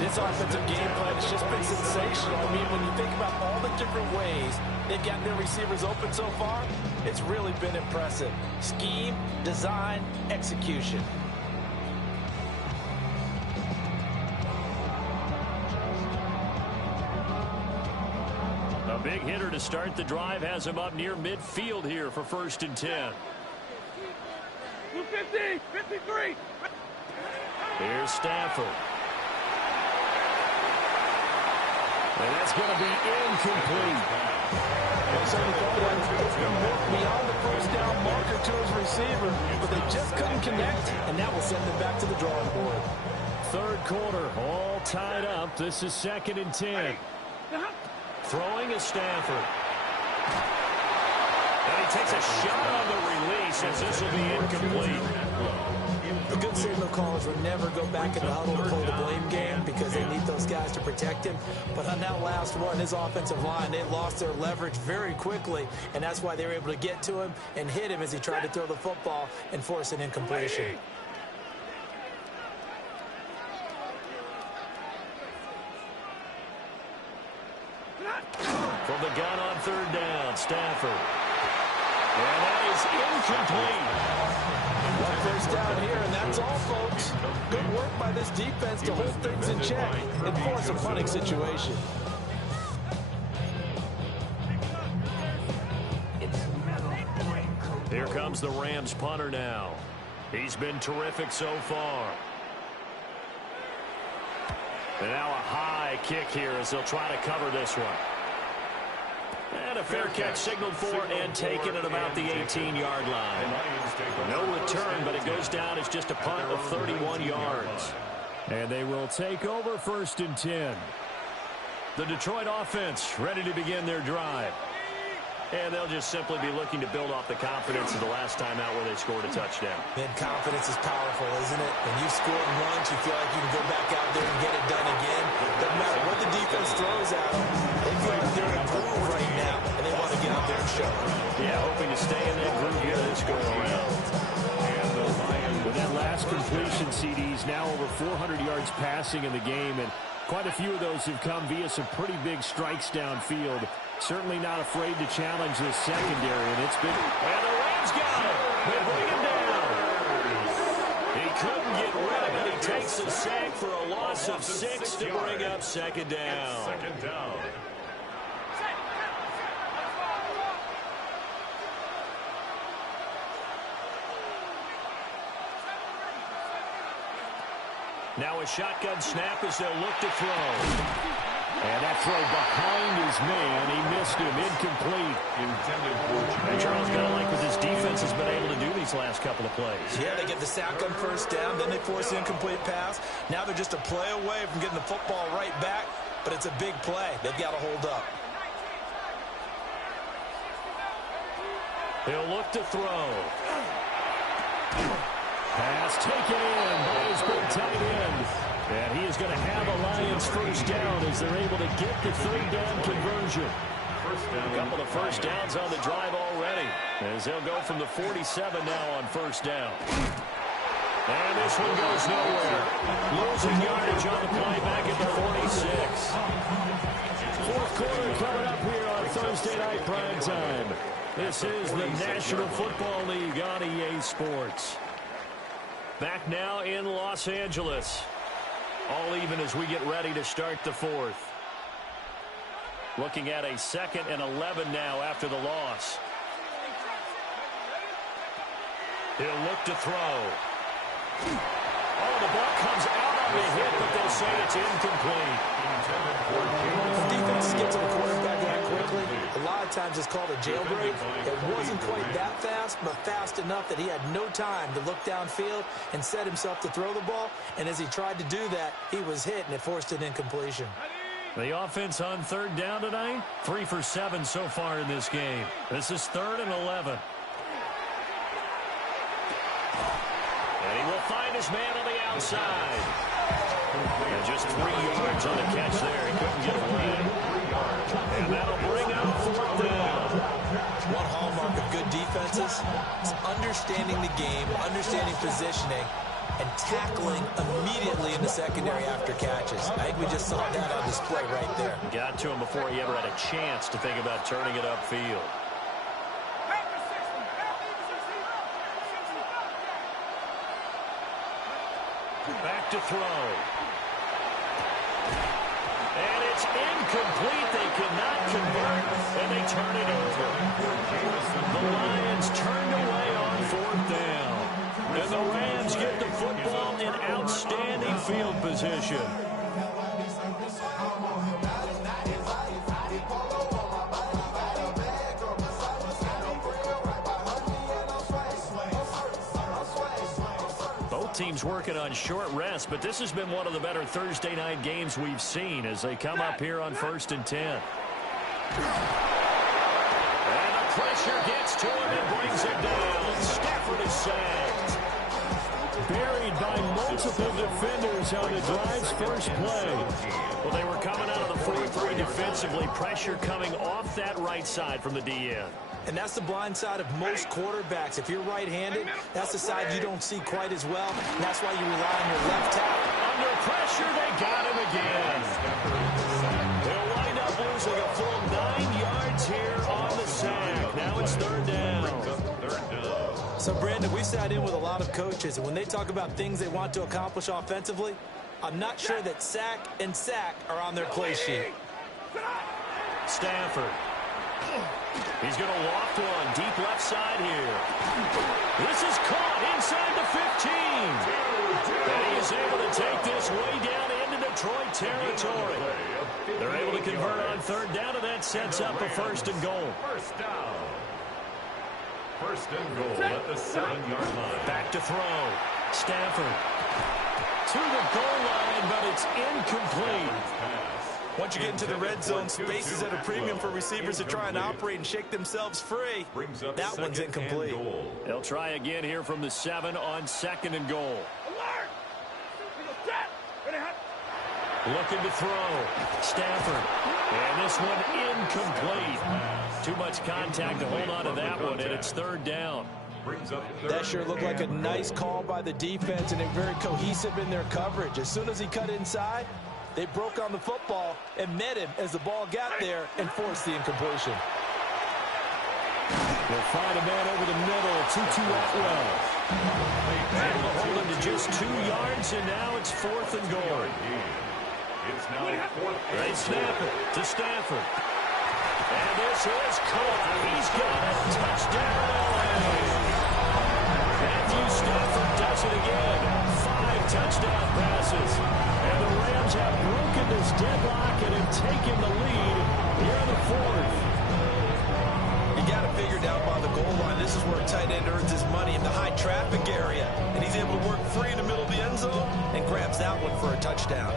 This offensive game plan has just been sensational. I mean, when you think about all the different ways they've gotten their receivers open so far, it's really been impressive. Scheme, design, execution. A big hitter to start the drive has him up near midfield here for 1st and 10. 250, 53. Here's Stafford. And that's going to be incomplete. Beyond the first down marker to his receiver, but they just couldn't connect, and that will send them back to the drawing board. 3rd quarter, all tied up. This is 2nd and 10. Throwing is Stafford. And he takes a shot on the release as this will be incomplete. The good signal callers would never go back in the huddle and play the blame game because they need those guys to protect him. But on that last one, his offensive line, they lost their leverage very quickly, and that's why they were able to get to him and hit him as he tried to throw the football and force an incompletion. From the gun on 3rd down, Stafford. And that is incomplete. One first down here, and that's all, folks. Good work by this defense to hold things in check and force a punting situation. Here comes the Rams punter now. He's been terrific so far. And now a high kick here as they'll try to cover this one. And a fair catch signaled for and taken at about the 18-yard line. No return, but it goes down as just a punt of 31 yards. And they will take over 1st and 10. The Detroit offense ready to begin their drive. And they'll just simply be looking to build off the confidence of the last time out where they scored a touchdown. Man, confidence is powerful, isn't it? When you scored once, you feel like you can go back out there and get it done again. Doesn't matter what the defense throws at them. They feel like they're in a groove right now, and they want to get out there and show it. Yeah, hoping to stay in that groove here this go around. With that last completion, CDs now over 400 yards passing in the game, and quite a few of those have come via some pretty big strikes downfield. Certainly not afraid to challenge this secondary, and it's been... And the Rams got it. They bring him down. He couldn't get rid of it. He takes a sack for a loss of 6 to bring up 2nd down. 2nd down. Now a shotgun snap as they'll look to throw. And that throw behind his man. He missed him. Incomplete. And Charles, kind of like what this defense has been able to do these last couple of plays. Yeah, they get the sack on 1st down, then they force the incomplete pass. Now they're just a play away from getting the football right back, but it's a big play. They've got to hold up. He'll look to throw. Pass taken in by his big tight end. And he is going to have a Lions 1st down as they're able to get the 3rd down conversion. A couple of 1st downs on the drive already as they'll go from the 47 now on 1st down. And this one goes nowhere. Losing yardage on the play back at the 46. 4th quarter coming up here on Thursday night prime time. This is the National Football League on EA Sports. Back now in Los Angeles. All even as we get ready to start the 4th. Looking at a 2nd and 11 now after the loss. He'll look to throw. Oh, the ball comes out on the hit, but they'll say it's incomplete. The defense gets to the quarterback that quickly. A lot of times it's called a jailbreak. It wasn't quite that fast, but fast enough that he had no time to look downfield and set himself to throw the ball. And as he tried to do that, he was hit, and it forced an incompletion. The offense on 3rd down tonight, 3 for 7 so far in this game. This is 3rd and 11. And he will find his man on the outside. And just 3 yards on the catch there. He couldn't get away. And that'll bring up 4th down. One hallmark of good defenses is understanding the game, understanding positioning, and tackling immediately in the secondary after catches. I think we just saw that on display right there. Got to him before he ever had a chance to think about turning it upfield. Back to throw. And it's incomplete. They cannot convert, and they turn it over. The Lions turned away on 4th down. And the Rams get the football in outstanding field position. Both teams working on short rest, but this has been one of the better Thursday night games we've seen as they come up here on 1st and 10. And the pressure gets to him and brings him down. Stafford is sacked. Buried by multiple defenders on the drive's first play. Well, they were coming out of the 4-3 defensively. Pressure coming off that right side from the DN. And that's the blind side of most quarterbacks. If you're right-handed, that's the side you don't see quite as well. And that's why you rely on your left tackle. Under pressure, they got him again. They'll wind up losing a full 9 yards here on the sack. Now it's 3rd down. So, Brandon, we sat in with a lot of coaches, and when they talk about things they want to accomplish offensively, I'm not sure that sack and sack are on their play sheet. Stafford. He's going to loft one deep left side here. This is caught inside the 15. And he is able to take this way down into Detroit territory. They're able to convert on 3rd down, and that sets up a 1st and goal. 1st down. 1st and goal at the 7-yard line. Back to throw. Stafford to the goal line, but it's incomplete. Once you get into the red zone, space is at a premium for receivers to try and operate and shake themselves free. That one's incomplete. They'll try again here from the 7 on 2nd and goal. Looking to throw. Stafford. And this one incomplete. Too much contact to hold on to that one, and it's 3rd down. That sure looked like a nice call by the defense, and they're very cohesive in their coverage. As soon as he cut inside, they broke on the football and met him as the ball got there and forced the incompletion. They'll find a man over the middle. 2-2 Atwell. Able to hold him to just 2 yards, and now it's 4th and goal. It's now 4th. They snap it to Stafford. And this is caught. He's got a touchdown, LA. Matthew Stafford does it again. 5 touchdown passes. And the Rams have broken this deadlock and have taken the lead here in the 4th. You got to figure down by the goal line. This is where a tight end earns his money in the high traffic area. And he's able to work free in the middle of the end zone and grabs that one for a touchdown.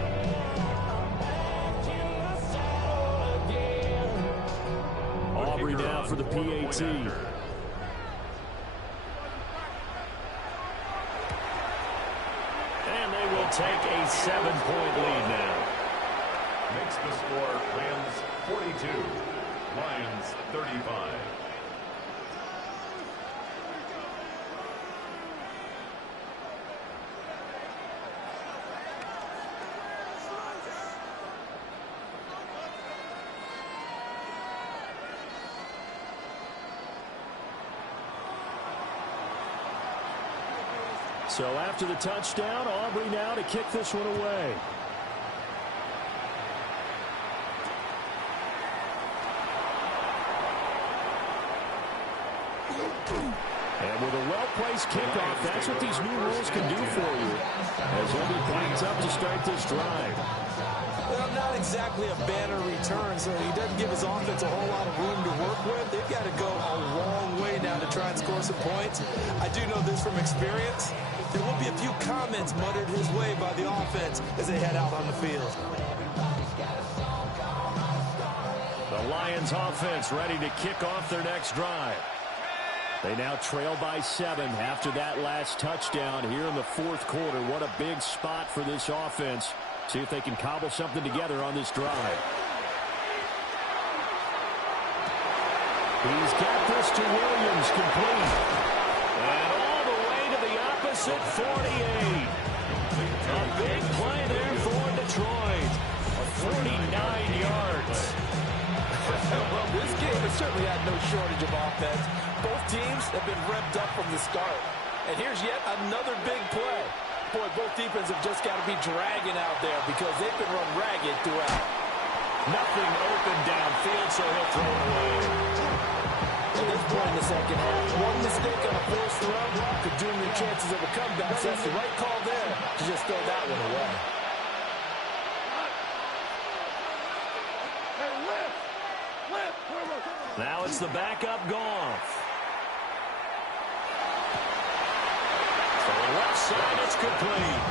Aubrey now for the PAT. And they will take a 7-point lead now. Makes the score Rams 42, Lions 35. So after the touchdown, Aubrey now to kick this one away. And with a well-placed kickoff, that's what these new rules can do for you. As he'll be backed up to start this drive. Well, not exactly a banner return, so he doesn't give his offense a whole lot of room to work with. They've got to go a long way now to try and score some points. I do know this from experience. There will be a few comments muttered his way by the offense as they head out on the field. The Lions offense ready to kick off their next drive. They now trail by 7 after that last touchdown here in the fourth quarter. What a big spot for this offense. See if they can cobble something together on this drive. He's got this to Williams, complete. And all the way to the opposite 48. A big play there for Detroit. 49 yards. Well, this game has certainly had no shortage of offense. Both teams have been revved up from the start. And here's yet another big play. Boy, both defenses have just got to be dragging out there because they've been run ragged throughout. Nothing open downfield, so he'll throw it away. At this point in the second half, one mistake on a forced run could doom your chances of a comeback. So that's the right call there to just throw that one away. Now it's the backup Goff. To the left side, it's complete.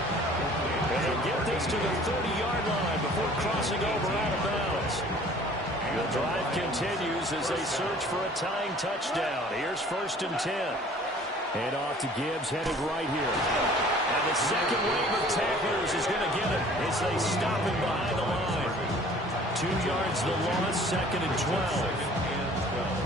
And he'll get this to the 30-yard line before crossing over out of bounds. The drive continues as they search for a tying touchdown. Here's 1st and 10. Head off to Gibbs, headed right here. And the second wave of tacklers is going to get him as they stop him behind the line. 2 yards the loss, 2nd and 12.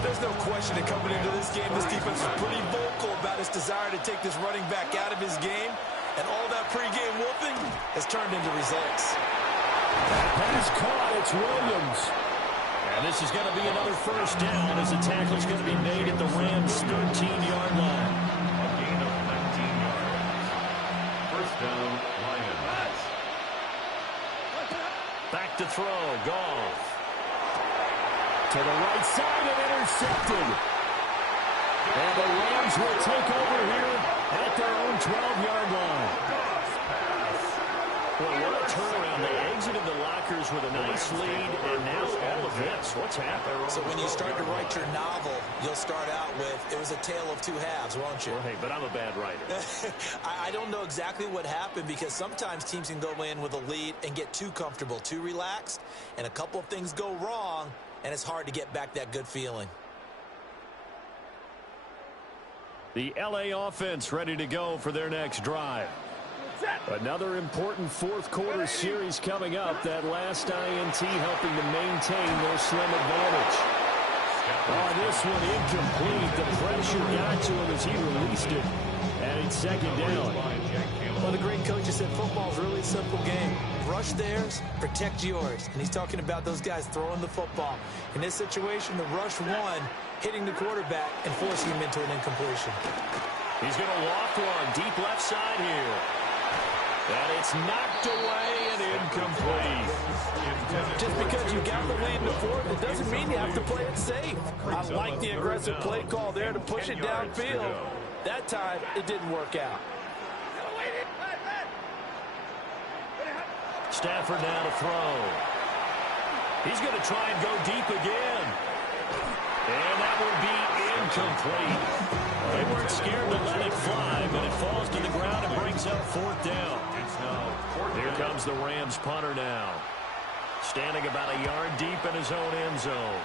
There's no question that coming into this game, this defense is pretty vocal about its desire to take this running back out of his game. And all that pregame whooping has turned into results. Pass caught, it's Williams. And this is going to be another 1st down as the tackle is going to be made at the Rams' 13-yard line. A gain of 19 yards. 1st down, Lions. Back to throw, Goff. To the right side and intercepted. And the Rams will take over here at their own 12-yard line. Boy, what a turnaround. They exited the lockers with a nice lead, and now all of this. What's happened? So when you start to write your novel, you'll start out with, it was a tale of 2 halves, won't you? Well, hey, but I'm a bad writer. I don't know exactly what happened because sometimes teams can go in with a lead and get too comfortable, too relaxed, and a couple of things go wrong, and it's hard to get back that good feeling. The L.A. offense ready to go for their next drive. Another important fourth quarter series coming up. That last INT helping to maintain their slim advantage. Oh, this one incomplete. The pressure got to him as he released it. And it's 2nd down. Well, the great coach has said football's really a simple game. Rush theirs, protect yours. And he's talking about those guys throwing the football. In this situation, the rush one, hitting the quarterback and forcing him into an incompletion. He's going to loft one deep left side here. And it's knocked away and incomplete. Just because you got the lead in the fourth, it doesn't mean you have to play it safe. I like the aggressive play call there to push it downfield. That time, it didn't work out. Stafford now to throw. He's going to try and go deep again. And that will be incomplete. They weren't scared to let it fly, but it falls to the ground and brings up 4th down. Here comes the Rams punter now. Standing about a yard deep in his own end zone.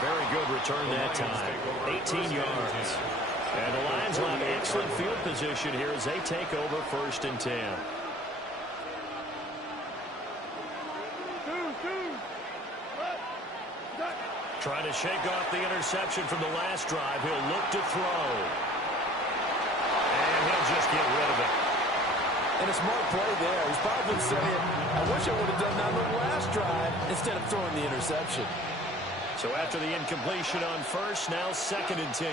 Very good return that time. 18 yards. And the Lions will have excellent field position here as they take over 1st and 10. Trying to shake off the interception from the last drive. He'll look to throw. And he'll just get rid of it. And a smart play there. He's probably saying, I wish I would have done that on the last drive instead of throwing the interception. So after the incompletion on 1st, now 2nd and 10.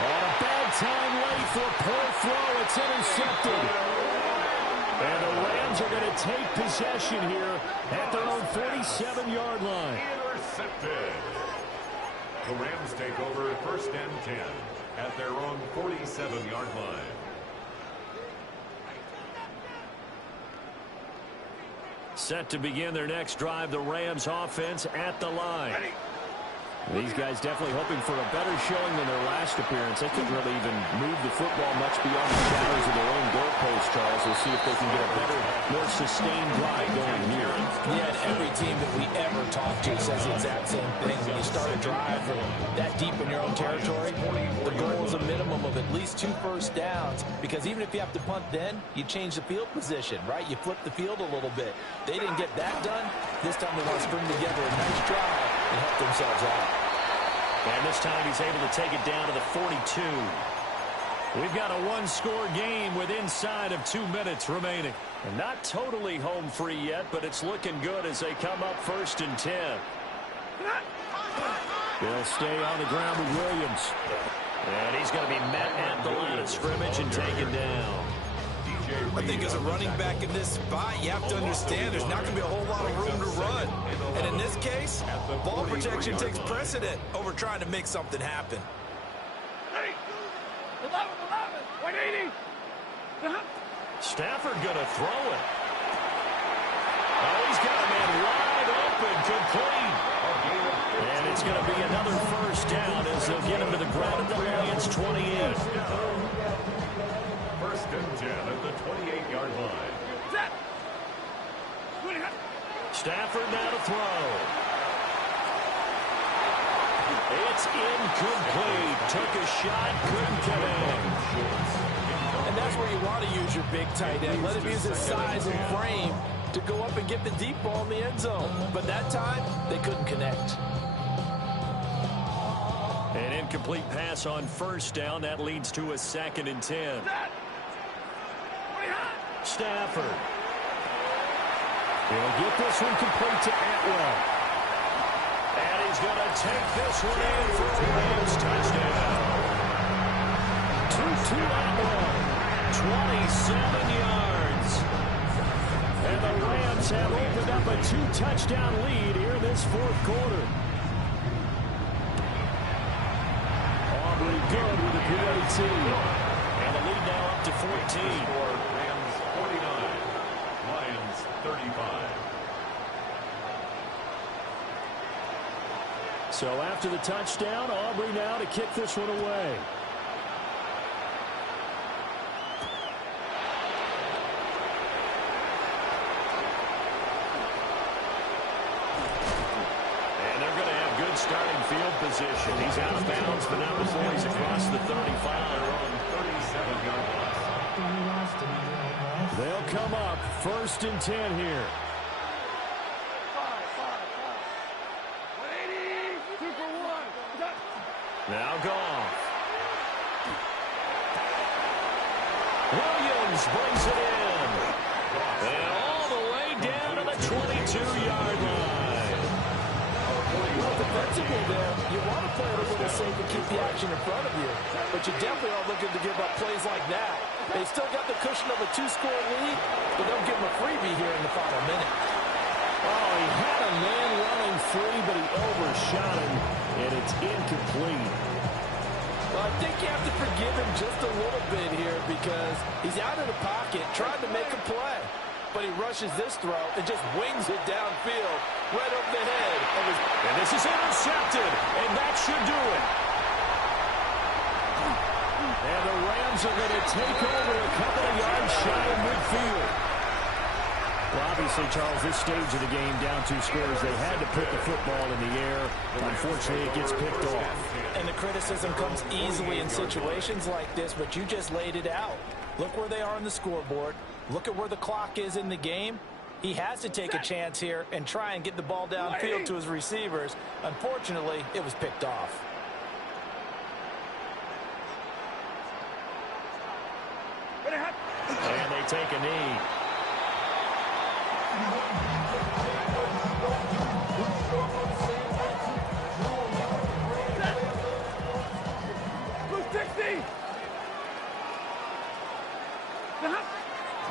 On a bad time late for a poor throw. It's intercepted. And the Rams are going to take possession here at their own 47-yard line. Intercepted. The Rams take over 1st and 10 at their own 47-yard line. Set to begin their next drive, the Rams offense at the line. These guys definitely hoping for a better showing than their last appearance. They couldn't really even move the football much beyond the shadows of their own goalpost, Charles. We'll see if they can get a better, more sustained drive going here. Yeah, and every team that we ever talk to says the exact same thing. When you start a drive from that deep in your own territory, the goal is a minimum of at least 2 first downs, because even if you have to punt then, you change the field position, right? You flip the field a little bit. They didn't get that done. This time they want to string together a nice drive and help themselves out. And this time he's able to take it down to the 42. We've got a one-score game with inside of 2 minutes remaining. And not totally home free yet, but it's looking good as they come up 1st and 10. They'll stay on the ground with Williams. And he's going to be met at the line of scrimmage and taken down. I think as a running back in this spot, you have to understand there's not going to be a whole lot of room to run. And in this case, ball protection takes precedent over trying to make something happen. Stafford going to throw it. Oh, he's got a man wide open, complete. And it's going to be another first down as they'll get him to the ground at the Lions' 28. 1st and 10 at the 28-yard line. Stafford now to throw. It's incomplete. Took a shot, couldn't connect. And that's where you want to use your big tight end. Let him use his size and frame to go up and get the deep ball in the end zone. But that time, they couldn't connect. An incomplete pass on 1st down. That leads to a 2nd and 10. Stafford. He'll get this one complete to Atwell. And he's going to take this one in for a Rams touchdown. 2-2 Atwell. 27 yards. And the Rams have opened up a 2-touchdown lead here in this 4th quarter. Aubrey good with the PAT. And the lead now up to 14. Rams 49, Lions 35. So after the touchdown, Aubrey now to kick this one away. Starting field position. He's out of bounds, but not before he's across the 35. 37-yard loss. They'll come up 1st and 10 here. Now Goff. Williams brings it in. And all the way down to the 22-yard line. Defensively there, you want to play it a little safe and keep the action in front of you. But you definitely aren't looking to give up plays like that. They still got the cushion of a 2-score lead, but don't give them a freebie here in the final minute. Oh, he had a man running free, but he overshot him, and it's incomplete. Well, I think you have to forgive him just a little bit here because he's out of the pocket trying to make a play. But he rushes this throw and just wings it downfield right over the head. And this is intercepted, and that should do it. And the Rams are going to take over a couple of yards shy of midfield. Well, obviously, Charles, this stage of the game, down 2 scores, they had to put the football in the air. Unfortunately, it gets picked off. And the criticism comes easily in situations like this, but you just laid it out. Look where they are on the scoreboard. Look at where the clock is in the game. He has to take a chance here and try and get the ball downfield to his receivers. Unfortunately, it was picked off. And they take a knee.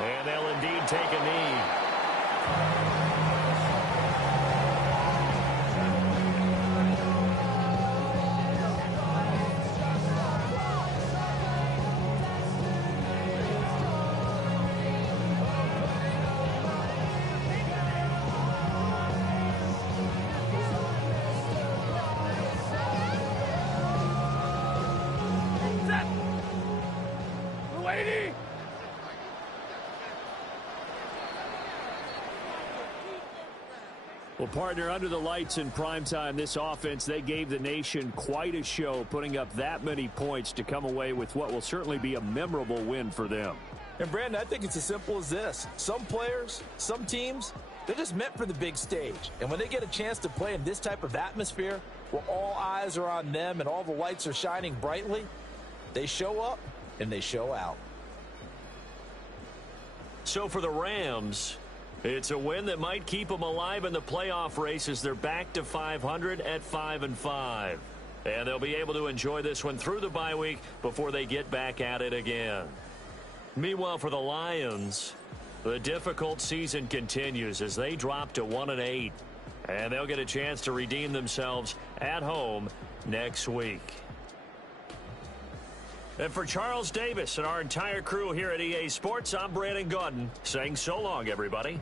And they'll indeed take a knee. Well, partner, under the lights in primetime, this offense, they gave the nation quite a show, putting up that many points to come away with what will certainly be a memorable win for them. And, Brandon, I think it's as simple as this. Some players, some teams, they're just meant for the big stage. And when they get a chance to play in this type of atmosphere, where all eyes are on them and all the lights are shining brightly, they show up and they show out. So for the Rams, it's a win that might keep them alive in the playoff race as they're back to 500 at 5-5. And they'll be able to enjoy this one through the bye week before they get back at it again. Meanwhile, for the Lions, the difficult season continues as they drop to 1-8. And they'll get a chance to redeem themselves at home next week. And for Charles Davis and our entire crew here at EA Sports, I'm Brandon Gaudin saying so long, everybody.